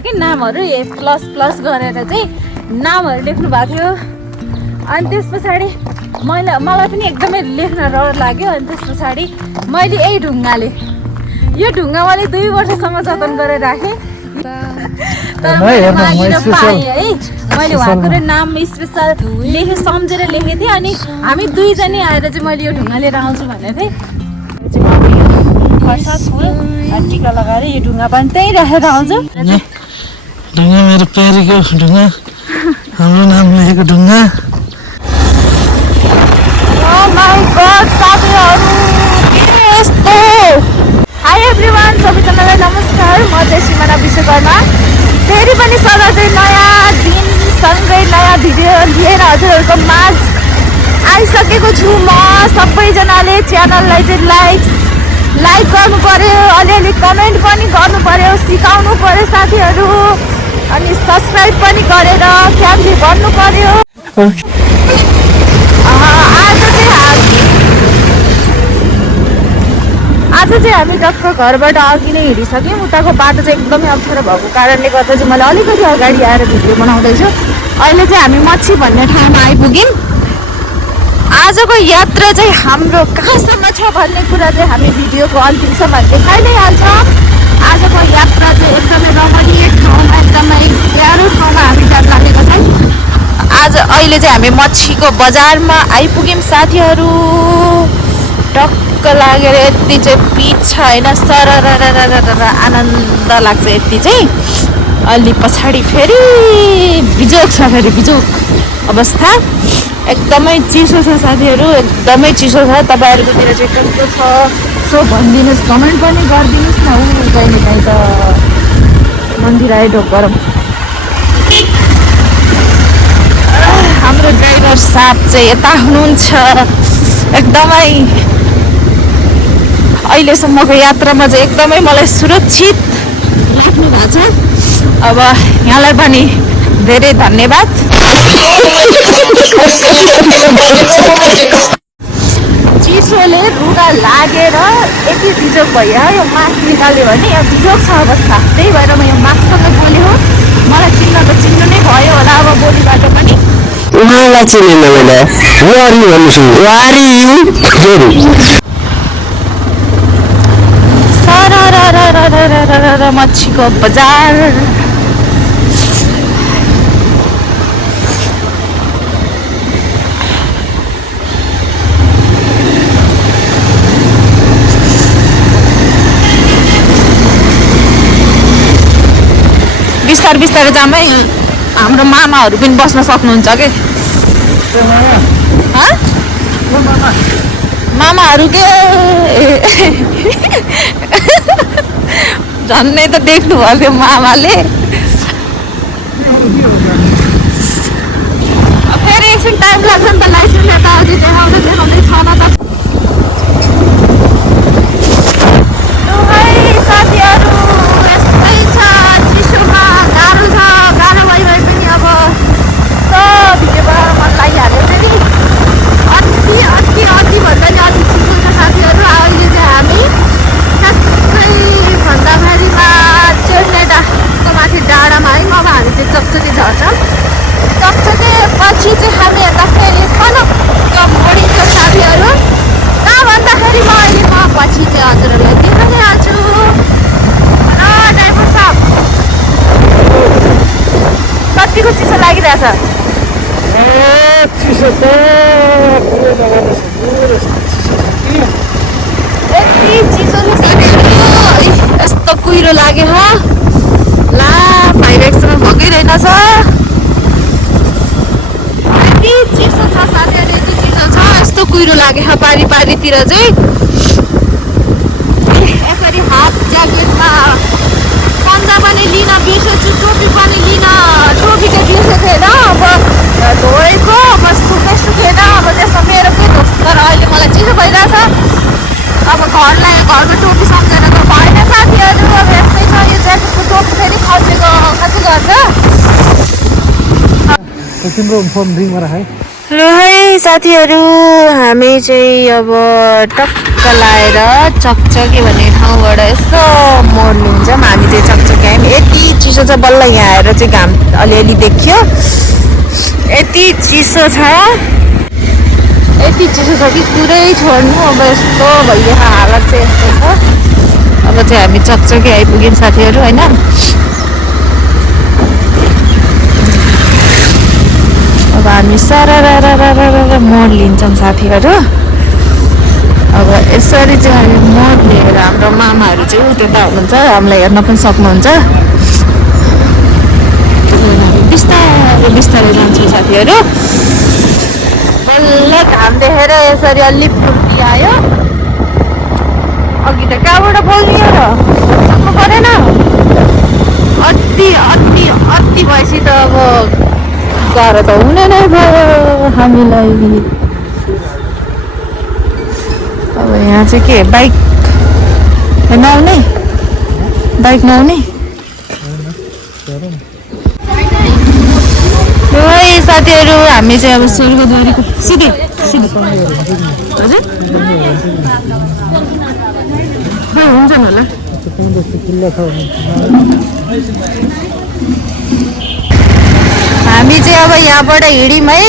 कि नामहरू ए plus plus गरेर चाहिँ नामहरू लेख्नु भएको थियो। अनि त्यस पछाडि मलाई पनि एकदमै लेख्न रहर लाग्यो। अनि त्यस पछाडि मैले यही ढुङ्गाले यो ढुङ्गा मैले 2 वर्षसम्म जतन गरेर राखेँ। तर मैले मागिन पाएँ है। मैले उहाँको नाम स्पेसल सम्झेर लेखेको थिएँ। अनि हामी 2 जनै आएर चाहिँ मैले यो ढुङ्गा लिएर आउँछु भनेको थिएँ। फर्स्ट फुल टिका लगाएर यो ढुङ्गा पनि त्यहीँ राखेर आउँछु। ढुङ्गा मेरो प्यारीको ढुङ्गा, हाम्रो नाम लेखेको ढुङ्गा। हाई एभ्रिवान, सबैजनालाई नमस्कार। म चाहिँ सिमाना विश्वकर्मा। फेरि पनि सदा चाहिँ नयाँ दिनसँगै नयाँ भिडियो लिएर हजुरहरूको माझ आइसकेको छु म। सबैजनाले च्यानललाई चाहिँ लाइक गर्नु पर्यो, अलिअलि कमेन्ट पनि गर्नु पर्यो, सिकाउनु पर्यो साथीहरू। अनि सब्सक्राइब पनि गरेर फ्यामिली बन्नु पर्यो। आज चाहिँ हामी टक्क घरबाट अघि नै हिँडिसक्यौँ। उताको बाटो चाहिँ एकदमै अप्ठ्यारो भएको कारणले गर्दा चाहिँ मैले अलिकति अगाडि आएर भिडियो बनाउँदैछु। अहिले चाहिँ हामी मच्छी भन्ने ठाउँमा आइपुग्यौँ। आजको यात्रा चाहिँ हाम्रो कहाँसम्म छ भन्ने कुरा चाहिँ हामी भिडियोको अन्तिमसम्म देखाइ नै हाल्छ। आजको यात्रा चाहिँ एकदमै रमणीय ठाउँमा, एकदमै प्यारो ठाउँमा हामी जान लागेको छौँ। अहिले चाहिँ हामी मच्छीको बजारमा आइपुग्यौँ साथीहरू। टक्क लागेर यति चाहिँ पिच छ होइन, सरर आनन्द लाग्छ यति चाहिँ। अलि पछाडि फेरि बिजोक छ, फेरि बिजोक अवस्था। एकदमै चिसो छ साथीहरू, एकदमै चिसो छ। तपाईँहरूकोतिर चाहिँ कस्तो छ सो भनिदिनुहोस्, कमेन्ट पनि गरिदिनुहोस् न। कहिले काहीँ त मन्दिर आयो ढोक गरौँ। हाम्रो ड्राइभर साहब चाहिँ यता हुनुहुन्छ। एकदमै अहिलेसम्मको यात्रामा चाहिँ एकदमै मलाई सुरक्षित लाग्नु भएको छ। अब यहाँलाई पनि धेरै धन्यवाद। चिसोले रुगा लागेर यति बिजोक भयो। यो मास्क निकाल्यो भने यो बिजोक छ अवस्था। त्यही भएर म यो मास्कसँग बोलेँ हो। मलाई चिन्न त चिन्नु नै भयो होला अब बोलीबाट पनि। उहाँलाई चिनेन मैले, वारी भन्छु, वारी सरर मच्छीको बजार। बिस्तारै बिस्तारै जामै। हाम्रो मामाहरू पनि बस्न सक्नुहुन्छ कि मामाहरू के झन्नै त देख्नु भयो मामाले। फेरि एकछिन टाइम लाग्छ नि त, लाइसेन्स यताउति देखाउँदै छ न त। साथीहरू यस्तै छ, चिसोमा गाह्रो छ। गाह्रो भइ पनि अब भिडियो बनाउन मन लागिहाल्यो। फेरि अति भन्दा नि अति चिसो छ साथीहरू। अहिले चाहिँ हामी ठ्याक्कै भन्दाखेरिमा चेर्नेटाको माथि डाँडामा है। अब हामी चाहिँ चकचके झर्छौँ। चकचके पछि चाहिँ हामी यता फेरि फलक्क मोडिन्छ साथीहरू। कहाँ भन्दाखेरि म पछि चाहिँ हजुरहरूलाई देखाइहाल्छु। ड्राइभर साहब कतिको चिसो लागिरहेछ? चिसो त यति चिसो यस्तो कुहिरो लाग्यो ला। भाइरेक्समा भगिरहेछ। यति चिसो छ साथीहरू, यति चिसो छ। यस्तो कुहिरो लाग्यो पारी पारीतिर चाहिँ। यसरी हाफ ज्याकेटमा पन्जा पनि लिन बिर्सेछु, टोपी पनि लिन। टोपी चाहिँ बिर्सेको थिएन, अब धोएको अब सुकेन। अब त्यसमा मेरो के दोष, तर अहिले मलाई चिसो भइरहेछ। अब घरको टोपी सम्झेर त भएन साथीहरू। अब यस्तै छ, यो ज्याकेटको टोपी फेरि खसेको खसी गर्छ। तिम्रो फोन रिङ गरेर है। ल है साथीहरू हामी चाहिँ अब टक्क लाएर चकचके भन्ने ठाउँबाट यसो मोड लिन्छौँ। हामी चाहिँ चकचके आयौँ। यति चिसो छ, बल्ल यहाँ आएर चाहिँ घाम अलिअलि देखियो। यति चिसो छ कि पुरै छोड्नु। अब यस्तो भइदिएको हालत चाहिँ यस्तो छ। अब चाहिँ हामी चकचके आइपुग्यौँ साथीहरू होइन। अब हामी सरर मोड लिन्छौँ साथीहरू। अब यसरी चाहिँ हामी मोड लिएर हाम्रो मामाहरू चाहिँ उता हुनुहुन्छ, हामीलाई हेर्न पनि सक्नुहुन्छ। बिस्तारै बिस्तारै जान्छौँ साथीहरू। बल्ल घाम देखेर यसरी अलि फुर्ती आयो। अघि त कहाँबाट बोल्ने हो र, सक्नु परेन। अति अति अति भएपछि त अब गाह्रो त हुने नै भयो हामीलाई। अब यहाँ चाहिँ के बाइक नआउने, बाइक नआउने साथीहरू। हामी चाहिँ अब स्वर्गद्वारीको सिधै सिधै हजुर हुन्छ होला। हामी चाहिँ अब यहाँबाट हिँड्यौँ है,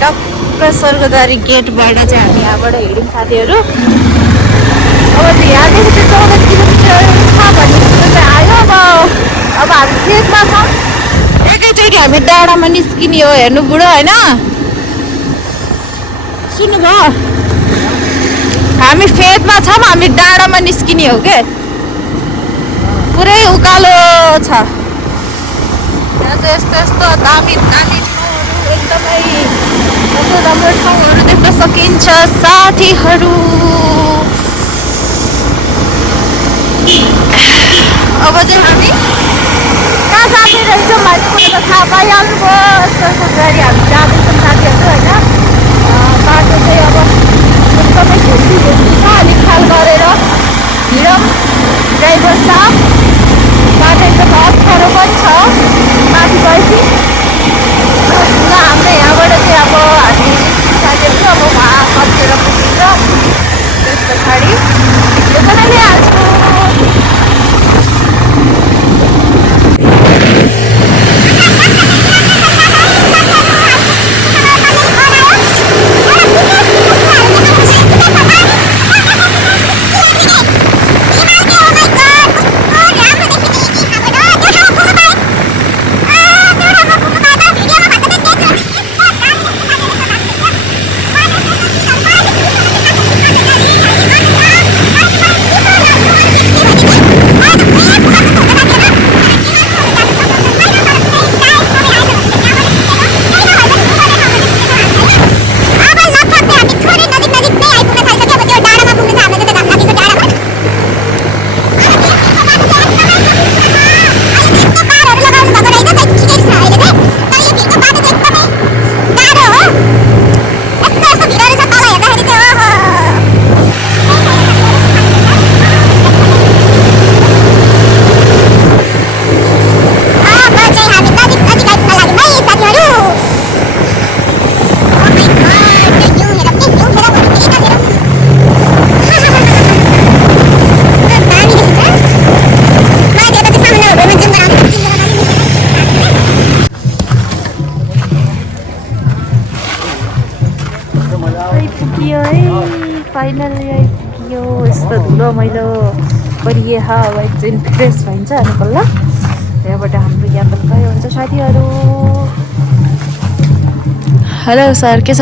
टक्क स्वर्गद्वारी गेटबाट चाहिँ हामी यहाँबाट हिँड्यौँ साथीहरू। अब चाहिँ यहाँदेखि चाहिँ 14 किलोमिटर छ भन्ने कुरो चाहिँ आयो। अब हामी फेदमा छौँ। एकैचोटि हामी डाँडामा निस्किने हो, हेर्नु बुढो होइन, सुन्नुभयो? हामी फेदमा छौँ, हामी डाँडामा निस्किने हो के। पुरै उकालो छ यहाँ चाहिँ। यस्तो यस्तो दामी दामी ठाउँहरू, एकदमै राम्रो राम्रो ठाउँहरू देख्न सकिन्छ साथीहरू। अब चाहिँ हामी कहाँ जाने रहेछौँ भन्ने कुरो त थाहा पाइहाल्नुभयो। स्वर्गद्वारी हामी जाँदैछौँ साथीहरू होइन। बाटो चाहिँ अब एकदमै घुम्ती घुम्ती छ, अलिक ख्याल गरेर हिँडौँ। ड्राइभर साहब बाटो एकदम अप्ठ्यारो पनि छ माथि गएपछि। ल हाम्रो यहाँबाट चाहिँ अब हामी साथीहरू अब उहाँ कतिखेर पुगिन्छ त्यस पछाडि यो पनि लिइहाल्छु। फाइनली आइपुग्यो। यस्तो धुलो मैलो परिए हावा चाहिँ फ्रेस भइन्छ अनि बल्ल त्यहाँबाट हाम्रो यात्रा कहीँ हुन्छ साथीहरू। हेलो सर, के छ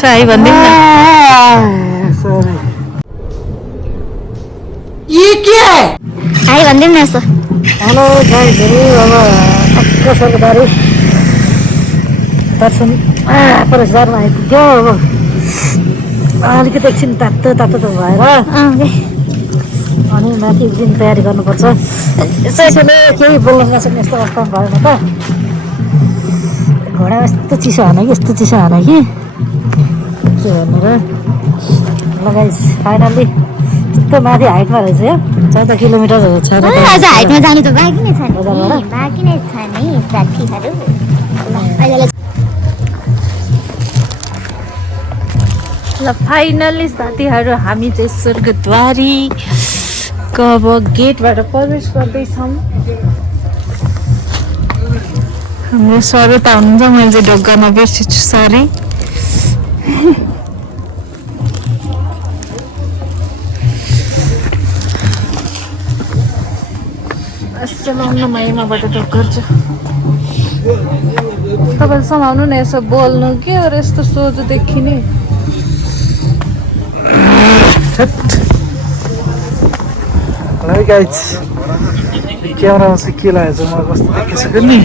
साई भनिदिनु न। हाई भनिदिनु न यसो। हेलो गाइजहरू, अब टक्क स्वर्गद्वारी दर्शन प्रवेशद्वारमा आइपुग्यो। अब अलिकति एकछिन तातो तातो त भएर अनि माथि एकदिन तयारी गर्नुपर्छ। यसैले केही बोल्न नसक्ने यस्तो अवस्थामा भएन त। घोडा यस्तो चिसो हान कि यस्तो चिसो हान कि के भन्नु र। लगाइस फाइनल्ली यस्तो माथि हाइटमा रहेछ यो 14 किलोमिटरहरू छ। अझ हाइटमा जानु त बाँकी नै छ नि, बाँकी नै छ नि साथीहरू। ल फाइनल्ली साथीहरू हामी चाहिँ स्वर्गद्वारीको अब गेटबाट प्रवेश गर्दैछौँ। हाम्रो सर त हुनुहुन्छ, मैले चाहिँ ढोकामा बिर्सिछु, सरी। समाउनु म यहाँबाट ढोक गर्छु। तपाईँले समाउनु न, यसो बोल्नु के हो यस्तो सोझो देखिने। है गाइज, क्यामेरामा चाहिँ के लागेको छ मलाई कस्तो देखिसक्यो नि।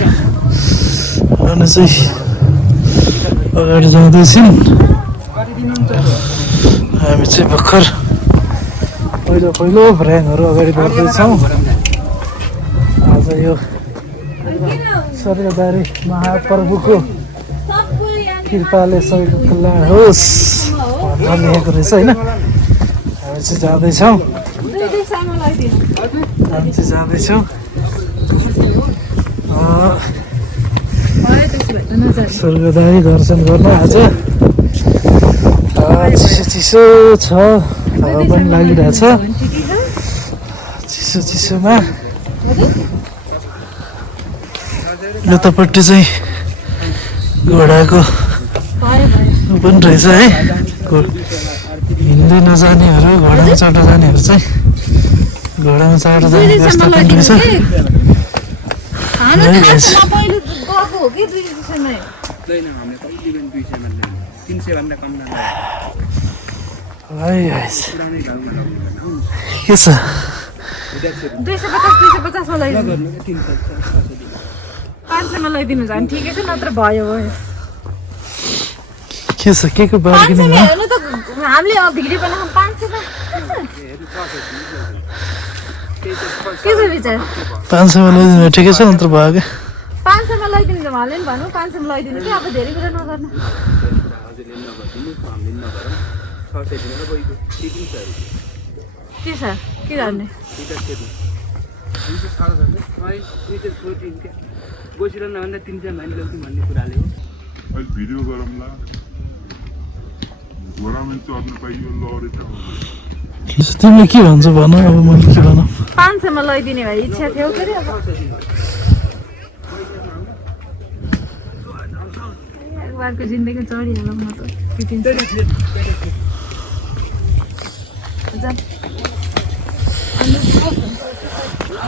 अनि चाहिँ अगाडि जाँदैछौँ हामी चाहिँ भर्खर पहिलो भ्याङहरू अगाडि बढ्दैछौँ। आज यो स्वर्गद्वारी महाप्रभुको कृपाले सबैको कल्याण होस् भनेर लेखेको रहेछ होइन। हामी चाहिँ जाँदैछौँ स्वर्गद्वारी दर्शन गर्न। आज चिसो छ, हावा पनि लागिरहेछ। चिसोमा यतापट्टि चाहिँ घोडाको पनि रहेछ है। हिँड्दै नजानेहरू, घोडामा चढ्न जानेहरू चाहिँ घोडामा चढ्न जाने व्यवस्था पनि रहेछ। के छ 250 500 लगाइदिनु झन् ठिकै छ, नत्र भयो के छ के को बार्गेनिङ हो? हेर्नु त हामीले भिडियो बनाउँ 500 के छ विचार? 500 मा लगाइदिनु ठिकै छ, नत्र भयो के? 500 मा लगाइदिनु त उहाँले नि भन्नु 500 मा लगाइदिनु कि अब धेरै कुरा नगर्नु। के छ के गर्ने? भिडियो गरौँला, घोडामा चढ्न पाइयो लरे त। तिमीले के भन्छ भन, अब मैले के भनौँ? 500 मा लगाइदिने भए इच्छा थियो के अरे। अब उहाँको जिन्दगी चढिहालौँ न त।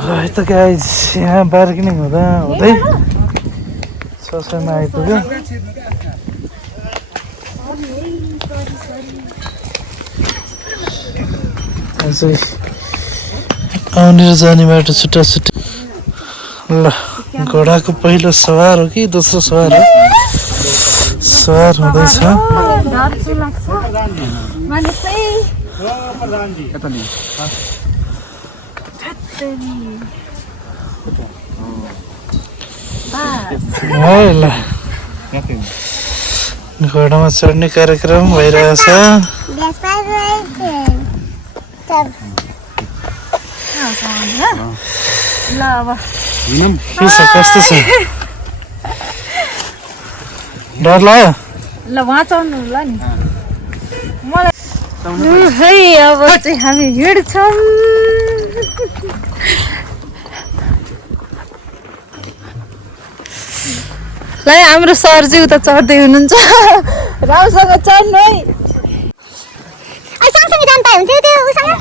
है त गाइज, यहाँ बार्गेनिङ हुँदै 600 मा आइपुग्यो। चाहिँ आउने र जाने बाटो छुट्टा छुट्टै। ल घोडाको पहिलो सवार हो कि दोस्रो सवार हो? सवार हुँदैछ। ल घोडामा चढ्ने कार्यक्रम भइरहेछ। ल अब के छ कस्तो छ? डर लाग्यो? ल वहाँ चढ्नु ल नि मलाई है। अब चाहिँ हामी हिँड्छौँ। ल हाम्रो सरजी उता चढ्दै हुनुहुन्छ, राम्रोसँग चढ्नु है। सँगसँगै जान पाए हुन्थ्यो त्यो उसँग।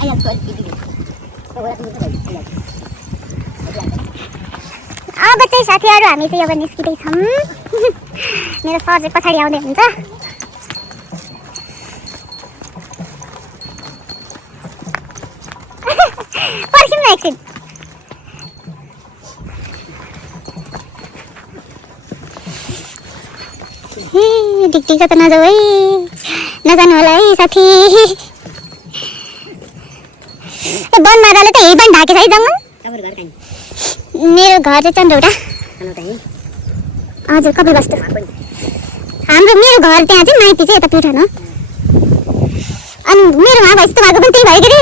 अब चाहिँ साथीहरू हामी चाहिँ अब निस्किँदैछौँ। मेरो सर चाहिँ पछाडि आउँदै हुन्छ। पर्खौँ न एकछिन। ढिकढिक त नजाऊ है, नजानु होला है साथी। वन माताले त यही पनि ढाकेछ है जङ्गल। मेरो घर चाहिँ चन्द्रौटा। हजुर कपिलवस्तु। मेरो घर त्यहाँ चाहिँ माइती चाहिँ यता प्युठान हो। अनि मेरो वहाँ भएपछि तपाईँको पनि त्यही भयो के अरे।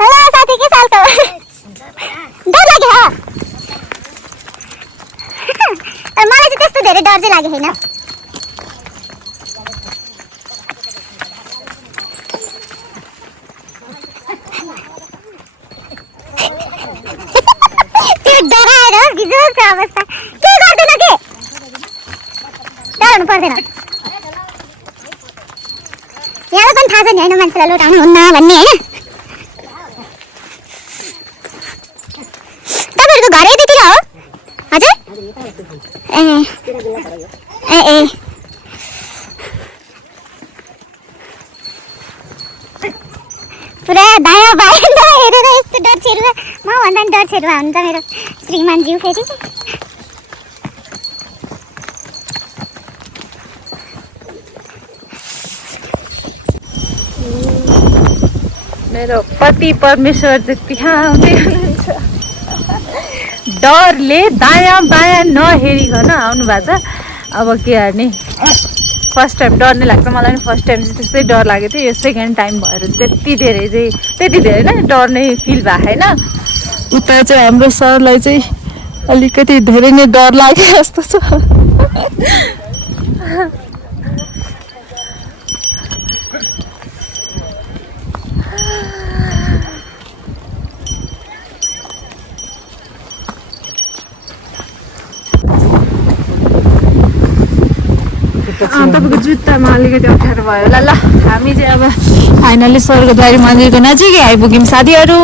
हेलो साथी, के सालको? डर लाग्यो? मलाई चाहिँ त्यस्तो धेरै डर चाहिँ लागेको छैन। यस्तो अवस्था के गर्दैन के डराउनु पर्दैन यहाँ पनि थाहा छ नि होइन मान्छेलाई लुटाउनु हुन्न भन्ने होइन तपाईँहरूको घर यतितिर हो हजुर ए पुरा दायाँ बायाँ हेरेर यस्तो डरछेरुवा मभन्दा पनि डरछेरुवा हुन्छ मेरो श्रीमानज्यू फेरि मेरो पति परमेश्वर जति आउँदै हुनुहुन्छ डरले दायाँ बायाँ नहेरिकन आउनु भएको छ अब के गर्ने फर्स्ट टाइम डर नै लाग्छ मलाई पनि फर्स्ट टाइम चाहिँ त्यस्तै डर लागेको थियो यो सेकेन्ड टाइम भएर त्यति धेरै नै डर नै फिल भएको छैन उता चाहिँ हाम्रो सरलाई चाहिँ अलिकति धेरै नै डर लाग्यो जस्तो छ तपाईँको जुत्तामा अलिकति अप्ठ्यारो भयो होला ल हामी चाहिँ अब फाइनली स्वर्गद्वारी मन्दिरको नजिकै आइपुग्यौँ साथीहरू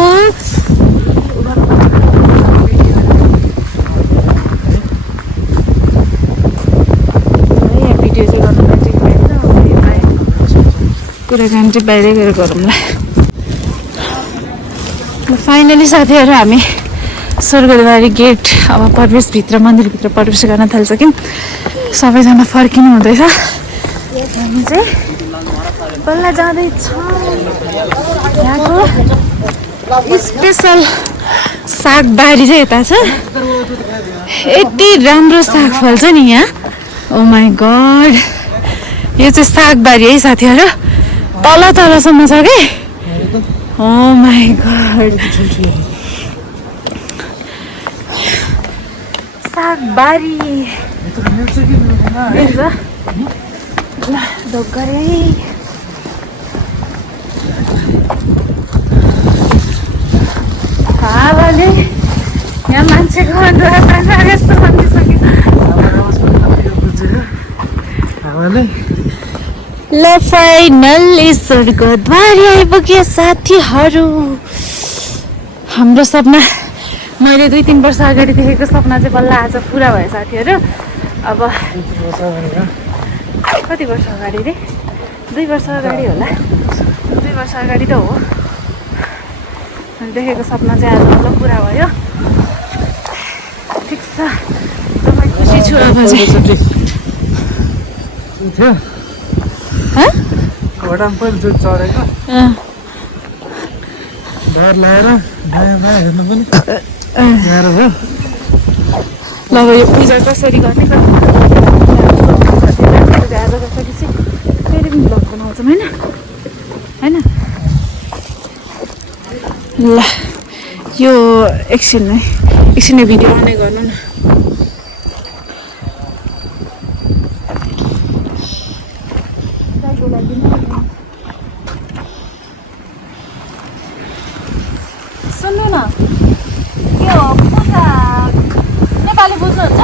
भिडियो चाहिँ गर्नु ठिक भएन कुराकानी चाहिँ बाहिरै गएर गरौँला फाइनली साथीहरू हामी स्वर्गद्वारी गेट अब प्रवेशभित्र मन्दिरभित्र प्रवेश गर्न थालिसक्यौँ सबैजना फर्किनु हुँदैछ हामी चाहिँ बल्ल जाँदैछौँ यहाँको स्पेसल सागबारी चाहिँ यता छ यति राम्रो साग फल्छ नि यहाँ ओ माई गड यो चाहिँ सागबारी है साथीहरू तल तलसम्म छ कि ओ माई गड सागबारी ढोकरे हावाले यहाँ मान्छेको अनुहार यस्तो बनिसक्यो ल फाइनल स्वर्गद्वारी आइपुग्यो साथीहरू हाम्रो सपना मैले 2-3 वर्ष अगाडि देखेको सपना चाहिँ बल्ल आज पुरा भयो साथीहरू अब कति वर्ष अगाडि रे 2 वर्ष अगाडि होला 2 वर्ष अगाडि त हो देखेको सपना चाहिँ आज बल्ल पुरा भयो ठिक छ तपाईँ खुसी छु अब चाहिँ डर लागेर नयाँ नयाँ हेर्नु पनि ल अब यो पूजा कसरी गर्ने आज कसरी चाहिँ फेरि पनि भ्लग बनाउँछौँ होइन ल यो एकछिन भिडियो अनै गर्नु न सुन्नु न यो पूजा नेपाली बुझ्नुहुन्छ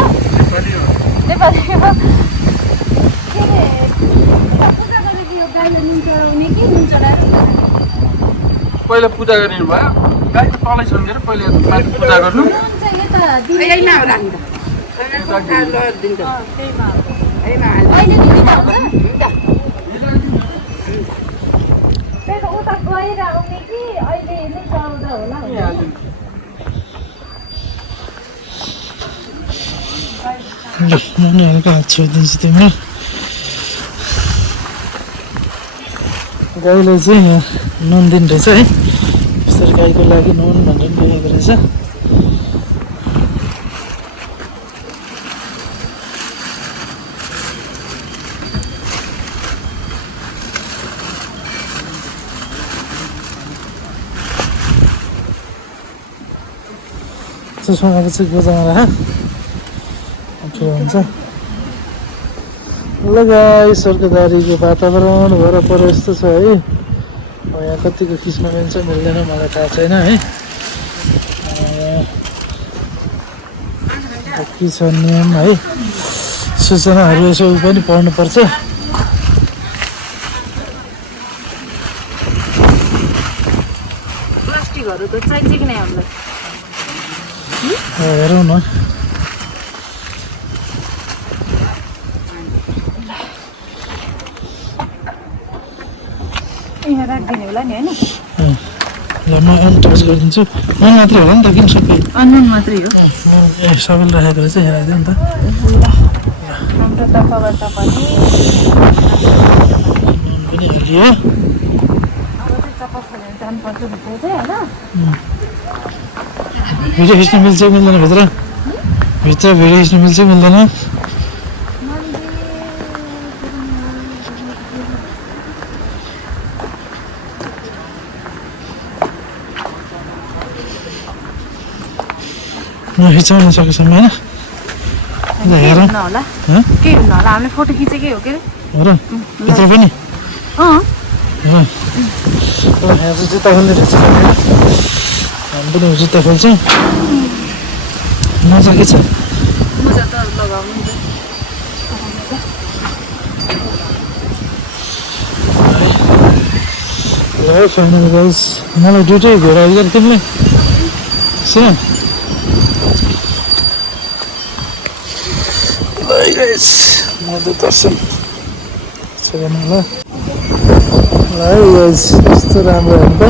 नेपाली के अरे पूजा गरेको यो गाईलाई नुन चढाउने कि नुन चढाएर पहिला पूजा गरिनु भयो गाई त तलै सकेर पहिला माथि पूजा गर्नु उता गएर आउने कि अहिले नै चढाउँदा होला नानीहरूको हात छोइदिन्छु तिम्रो गाईलाई चाहिँ यहाँ नुन दिनु रहेछ है यसरी गाईको लागि नुन भनेर लेखेको रहेछ चस्मा अब चाहिँ गोजामा राख के हुन्छ ल गाई स्वर्गद्वारीको वातावरण वरपर यस्तो छ है अब यहाँ कतिको खिच्न मिल्छ मिल्दैन मलाई थाहा छैन है के छ नियम है सूचनाहरू यसो पनि पढ्नुपर्छ प्लास्टिकहरू त चाहिन्छ कि नै हामीलाई हेरौँ न यहाँ राखिदिने होला नि होइन ल म अनटच गरिदिन्छु मन मात्रै होला नि त किन सबै अनुन मात्रै हो ए सबैले राखेको रहेछ यहाँ राखिदिउँ नि त हाम्रो तर्फबाट पनि पनि हालियो अब चाहिँ चप्पल खोलेर जानुपर्छ भित्र चाहिँ होइन भिडियो खिच्न मिल्छ मिल्दैन भित्र भित्र भिडियो खिच्न मिल्छ मिल्दैन नखिचाउन सकेसम्म होइन हेरौँ होला के हुन होला हामीले फोटो खिचेकै हो के हेर भित्र पनि अँ यहाँ चाहिँ जुत्ता खोल्ने रहेछ हामी पनि जुत्ता खोल्छौँ मजा के छ मजा त लगाउनु नि ल फाइनल गाइस मलाई दुइटै घोडा अलिकति तिमीले सुन गाइस म त दर्शन छैन ल ल गाइस कस्तो राम्रो हो त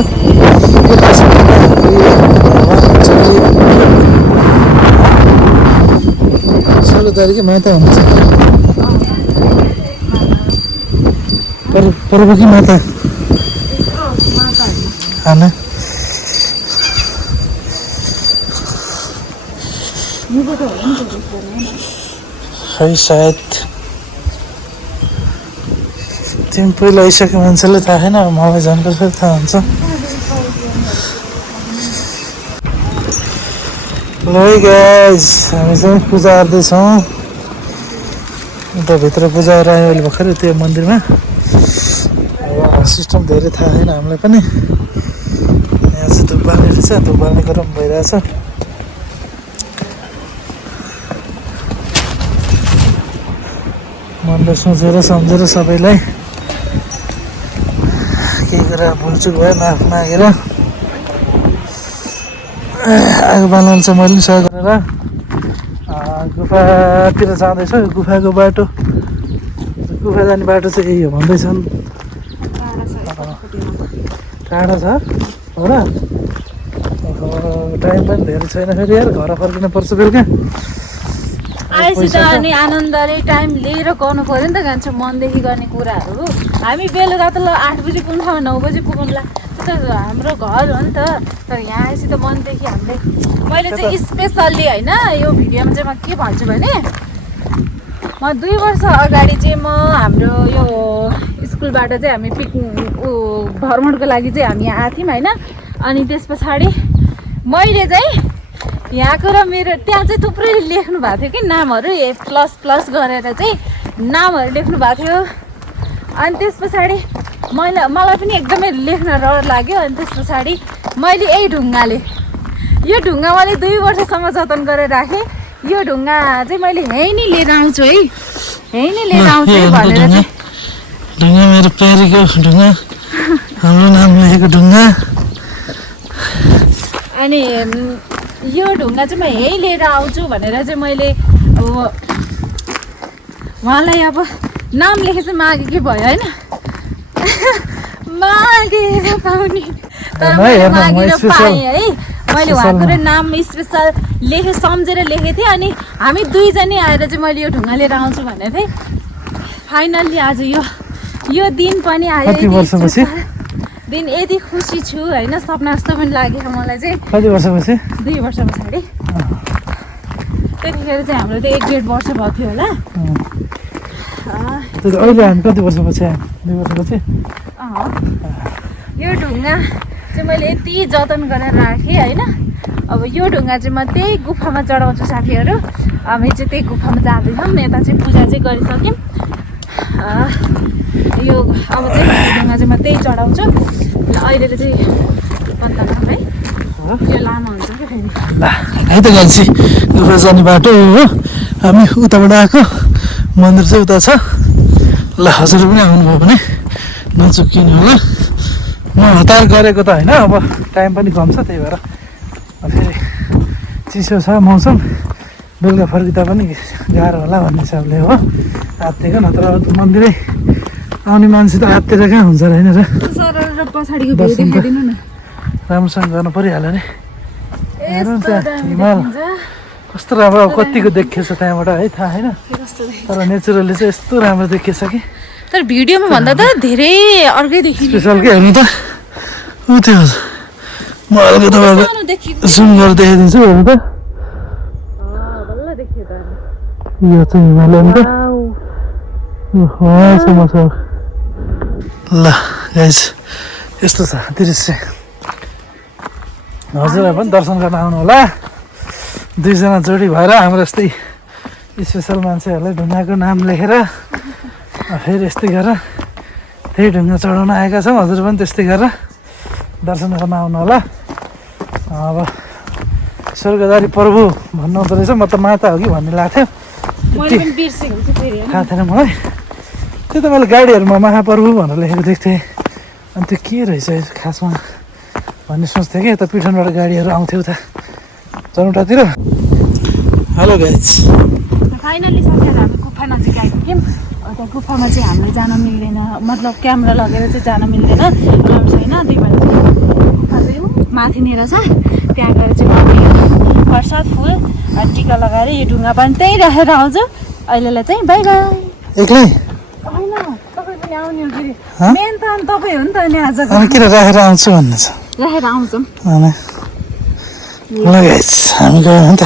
16 तारिक माता हुन्छ पर्व कि माता खाना खै सायद तिमी पहिला आइसक्यो मान्छेले थाहा छैन अब मलाई झन् कसरी थाहा हुन्छ ल गाइस हामी चाहिँ पूजा गर्दैछौँ उता भित्र पूजा गरेर आयो अहिले भर्खरै त्यो मन्दिरमा सिस्टम धेरै थाहा छैन हामीलाई पनि यहाँ चाहिँ धुप बाल्ने रहेछ धुप बाल्ने क्रम भइरहेछ मनले सोचेर सम्झेर सबैलाई केही कुरा भुलचुक भयो माफ मागेर आगो बाल्नु चाहिँ मैले पनि सहयोग गरेर गुफातिर जाँदैछु गुफाको बाटो गुफा जाने बाटो चाहिँ यही हो भन्दैछन् टाढा छ हो र टाइम पनि धेरै छैन फेरि यार घर फर्किनु पर्छ बेलुका आएपछि त अनि आनन्दले टाइम लिएर गर्नु पऱ्यो नि त जान्छ मनदेखि गर्ने कुराहरू हामी बेलुका त ल 8 बजी पुग्नु ठाउँमा 9 बजी पुगौँला त्यो त हाम्रो घर हो नि त तर यहाँ आएपछि त मनदेखि हामीले मैले चाहिँ स्पेसल्ली होइन यो भिडियोमा चाहिँ म के भन्छु भने म 2 वर्ष अगाडि चाहिँ म हाम्रो यो स्कुलबाट चाहिँ हामी भ्रमणको लागि चाहिँ हामी यहाँ आएको थियौँ होइन अनि त्यस पछाडि मैले चाहिँ यहाँको र मेरो त्यहाँ चाहिँ थुप्रै लेख्नु भएको थियो कि नामहरू प्लस गरेर चाहिँ नामहरू लेख्नु भएको थियो अनि त्यस पछाडि मलाई पनि एकदमै लेख्न रहर लाग्यो अनि त्यस पछाडि मैले यही ढुङ्गाले यो ढुङ्गा मैले 2 वर्षसम्म जतन गरेर राखेँ यो ढुङ्गा चाहिँ मैले यहीँ नै लिएर आउँछु है यहीँ नै लिएर आउँछु है भनेर चाहिँ ढुङ्गा मेरो प्यारीको ढुङ्गा हाम्रो नाम लेखेको ढुङ्गा अनि यो ढुङ्गा चाहिँ म यहीँ लिएर आउँछु भनेर चाहिँ मैले अब उहाँलाई अब नाम लेखेर मागेकै भयो होइन मागेर पाउने तर मैले मागेर पाएँ है मैले उहाँको नाम स्पेसल सम्झेर लेखेको थिएँ अनि हामी 2 जनै आएर चाहिँ मैले यो ढुङ्गा लिएर आउँछु भनेको थिएँ फाइनल्ली आज यो दिन पनि आयो दिन यति खुसी छु होइन सपना जस्तो पनि लागेको मलाई चाहिँ कति वर्षपछि 2 वर्ष पछाडि त्यतिखेर चाहिँ हाम्रो त 1.5 वर्ष भएको थियो होला अहिले हामी कति वर्षपछि 2 वर्षपछि यो ढुङ्गा चाहिँ मैले यति जतन गरेर राखेँ होइन अब यो ढुङ्गा चाहिँ म त्यही गुफामा चढाउँछु साथीहरू हामी चाहिँ त्यही गुफामा जाँदैछौँ यता चाहिँ पूजा चाहिँ गरिसक्यौँ यो अब चाहिँ ढुङ्गा चाहिँ म त्यही चढाउँछु अहिले चाहिँ बन्द है त्यो लामो हुन्छ क्या फेरि। ल है त गाइस गुफा जाने बाटो हो हामी उताबाट आएको मन्दिर चाहिँ उता छ ल हजुर पनि आउनुभयो भने नचुकिनु होला म हतार गरेको त होइन अब टाइम पनि कम छ त्यही भएर फेरि चिसो छ मौसम बेलुका फर्किँदा पनि गाह्रो होला भन्ने हिसाबले हो आत्तिएको नत्र मन्दिरै आउने मान्छे त आत्तिएर कहाँ हुन्छ र होइन र सरर र पछाडिको भ्यू देखाइदिनु न। राम्रोसँग गर्नु परिहाल्यो नि हेर्नु न त्यहाँ हिमाल कस्तो राम्रो अब कतिको देखिएछ त्यहाँबाट है थाहा होइन तर नेचुरली चाहिँ यस्तो राम्रो देखिएछ कि तर भिडियोमा भन्दा त धेरै अर्कै देखिन्छ। स्पेसल के हेर्नु त ऊ त्यो म हल्का तपाईँको जुम गरेर देखाइदिन्छु हेर्नु त यो चाहिँ हिमालयन त ल गाइस यस्तो छ दृश्य हजुरलाई पनि दर्शन गर्न आउनु होला दुईजना जोडी भएर हाम्रो यस्तै स्पेसल मान्छेहरूलाई ढुङ्गाको नाम लेखेर फेरि यस्तै गरेर त्यही ढुङ्गा चढाउन आएका छौँ हजुर पनि त्यस्तै गरेर दर्शन गर्न आउनु होला अब स्वर्गदारी प्रभु भन्नुहुँदो रहेछ म त माता हो कि भन्ने लाग्थ्यो थाहा थिएन मलाई त्यो त मैले गाडीहरूमा महाप्रभु भनेर लेखेको देख्थेँ अनि त्यो के रहेछ खासमा भन्ने सोच्थेँ कि यता पिठनबाट गाडीहरू आउँथ्यो उता जनौटातिर। हेलो गाइज फाइनली साथीहरू हामी गुफा नजिक आइपुग्यौँ। त्यहाँ गुफामा चाहिँ हामीले जान मिल्दैन मतलब क्यामेरा लगेर चाहिँ जान मिल्दैन अलाउड छैन त्यही भएर चाहिँ गुफा चाहिँ माथिनिर छ त्यहाँ गएर चाहिँ प्रसाद फुल अनि टिका लगाएर यो ढुङ्गा पनि त्यहीँ राखेर आउँछु। अहिलेलाई चाहिँ बाई बाई। एक्लै होइन तपाईँ पनि आउने हो फेरि मेन त अनि तपाईँ हो नि त अनि आजको अनि किन राखेर आउँछु भन्ने छ राखेर आउँछौँ। ल गाइज हामी गयौँ नि त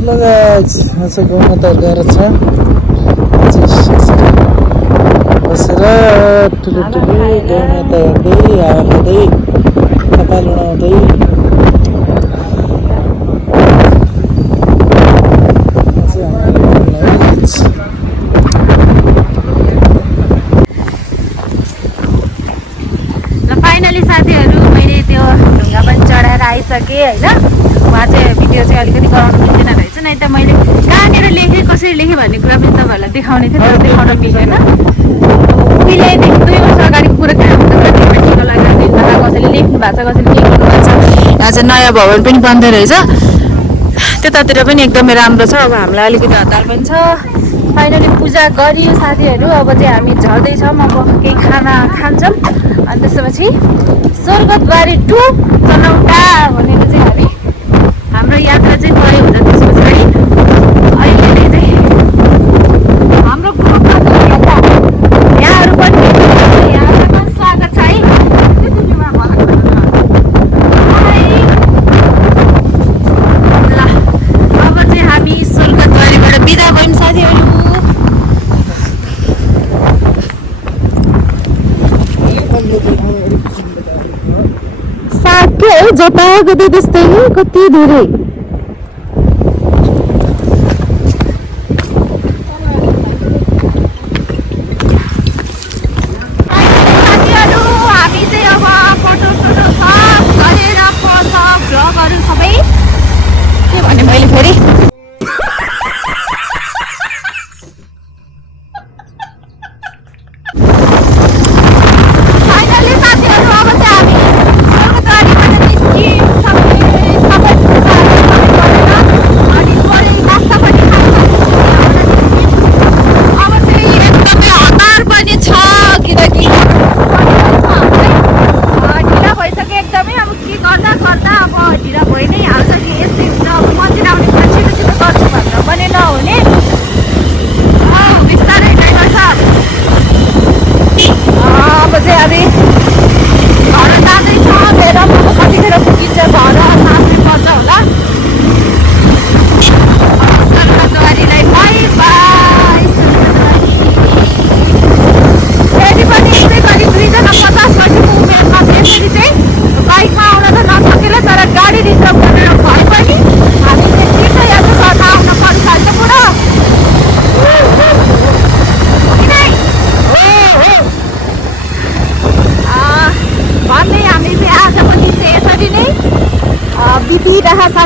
ल गाइज यहाँ चाहिँ गाउँमा तर्काएर छ बसेर ठुलो ठुलो गाउँमा तर्दै हावा खाँदै कपाल उडाउँदै फाइनली साथीहरू मैले त्यो ढुङ्गा पनि चढाएर आइसकेँ होइन। उहाँ चाहिँ भिडियो चाहिँ अलिकति गराउनु मिल्दैन रहेछ नै त मैले कहाँनिर लेखेँ कसरी लेखेँ भन्ने कुरा पनि तपाईँहरूलाई देखाउने थियो तर देखाउन मिलेन। उहिलेदेखि 2 वर्ष अगाडिको कुरा कहाँ हुन्छ टिका लगाएर कसैले लेख्नु भएको छ कसैले के गर्नुभएको छ। यहाँ चाहिँ नयाँ भवन पनि बन्दै रहेछ त्यतातिर पनि एकदमै राम्रो छ। अब हामीलाई अलिकति हतार पनि छ। फाइनली पूजा गरियो साथीहरू अब चाहिँ हामी झर्दैछौँ अब केही खाना खान्छौँ अनि त्यसपछि स्वर्गद्वारी टु जनौटा भनेर चाहिँ हाम्रो यात्रा चाहिँ तय हुन्छ। त्यस पछाडि अहिले नै चाहिँ हाम्रो ग्रुपमा यहाँहरू पनि यहाँलाई पनि स्वागत छ है। ल अब चाहिँ हामी स्वर्गद्वारीबाट बिदा भयौँ साथीहरू। साथै जता कतै त्यस्तै कति धेरै साथीहरू हामी चाहिँ अब फोटो सब गरेर भ्लगहरू सबै के भने मैले फेरि फाइनली साथीहरू अब चाहिँ हामी स्वर्गद्वारीबाट निस्क्यौँ सबै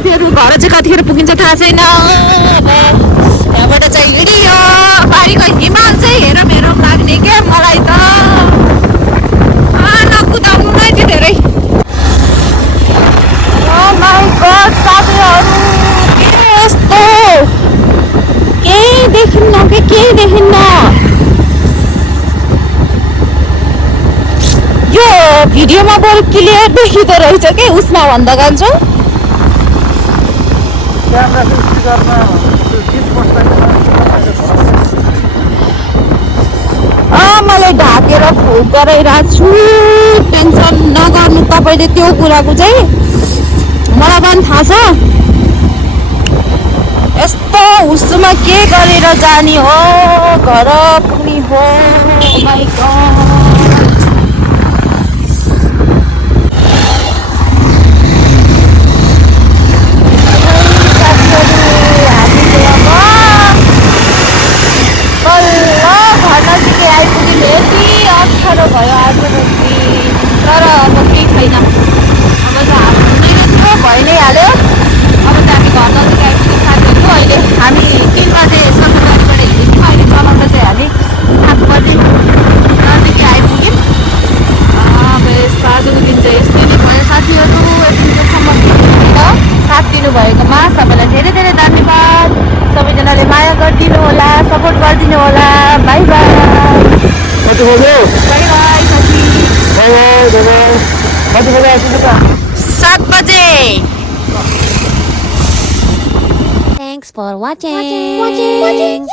साथीहरू घर चाहिँ कतिखेर पुगिन्छ थाहा छैन। अब यहाँबाट चाहिँ हिँडियो बारीको हिमाल चाहिँ हेरौँ हेरौँ लाग्ने क्या मलाई त। नकुदाउनु नै थियो धेरै। साथीहरू के यस्तो केही देखिन्न कि केही देखिन्न। यो भिडियोमा बरु क्लियर देखिँदो रहेछ कि उसमा भन्दा जान्छु। मलाई ढाकेर फोक गराइरहेको छु। टेन्सन नगर्नु तपाईँले त्यो कुराको चाहिँ, मलाई पनि थाहा छ। यस्तो हुस्सुमा के गरेर जाने हो घर पुग्ने हो। माइ गॉड अप्ठ्यारो भयो आज दिन। तर अब केही छैन, अब त हाम्रो भइ नै हाल्यो। अब त हामी घर नजिक आइपुग्यौँ साथीहरू। अहिले हामी 3 बजे ससुरालीबाट हिँडेको अहिले चलाउँदा चाहिँ हामी 7 बजी नजिक आइपुग्यौँ। अब आजको दिन चाहिँ यस्तै नै भयो साथीहरू। यतिसम्म साथ दिनुभएकोमा सबैलाई धेरै धेरै धन्यवाद। सबैजनाले माया गरिदिनु होला, सपोर्ट गरिदिनु होला। By by. बाई बाई साथी। 7 बजे। Thanks for watching.